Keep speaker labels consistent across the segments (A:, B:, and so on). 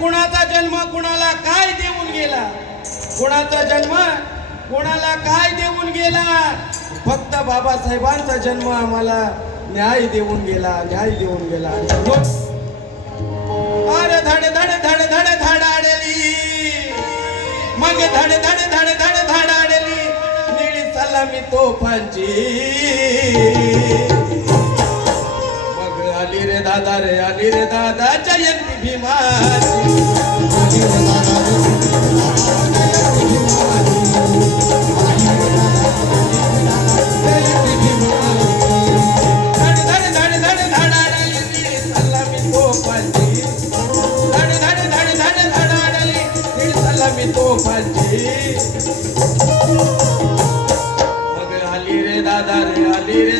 A: कुणाचा जन्म कुणाला काय देऊन गेला? कुणाचा जन्म कुणाला काय देऊन गेला? फक्त बाबासाहेबांचा जन्म आम्हाला न्याय देऊन गेला न्याय देऊन गेला. अरे धड धड धड धड धड आडली मग धड धड धड धड धड आडली निळी सलामी तोफांची. मग आली रे दादा रे आली रे दादा जयंती भीमा सलामी मग आली रे दादा रे आली रे.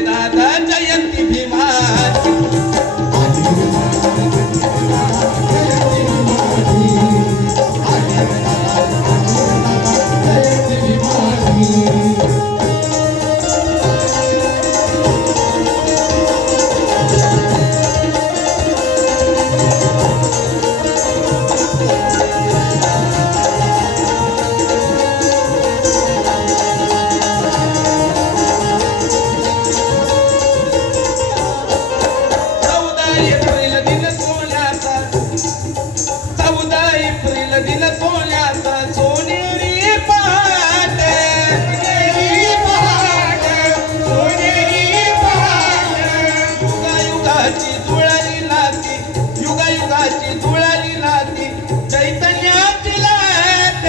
A: युगा युगाची जुळाली नाती युगायुगाची जुळाली नाती. चैतन्याची लाट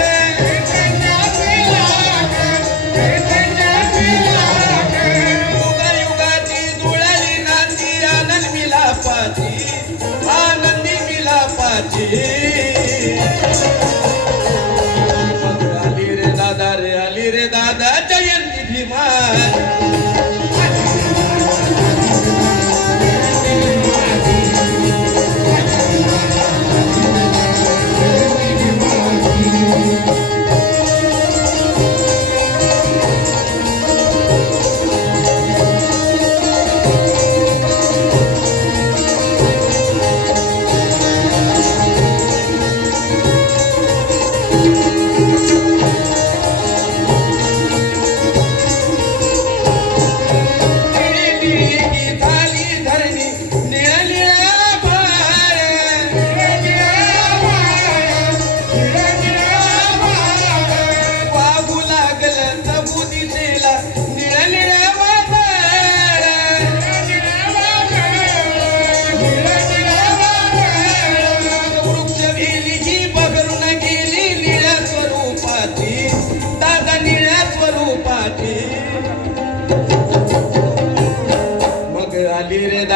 A: युगा युगाची जुळाली नाती आनंद मिलापाची आनंदी मिलापाची.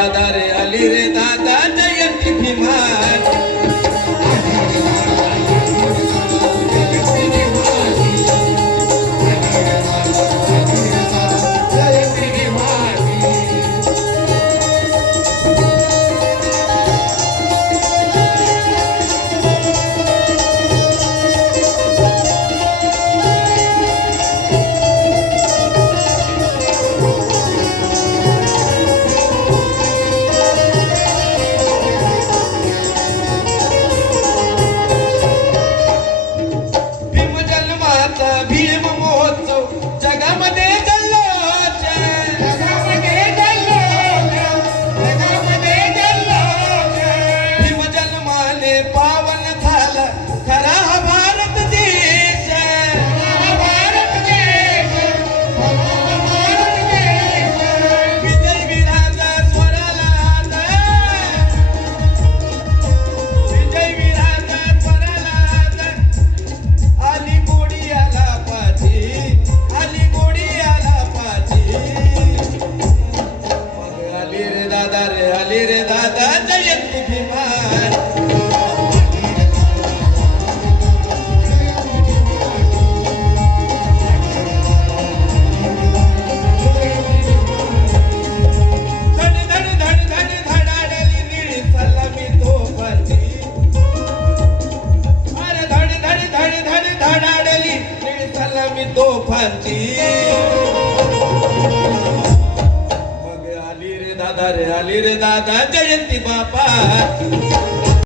A: आली तोफाची मग आली रे दादा रे आली रे दादा जयंती बापा.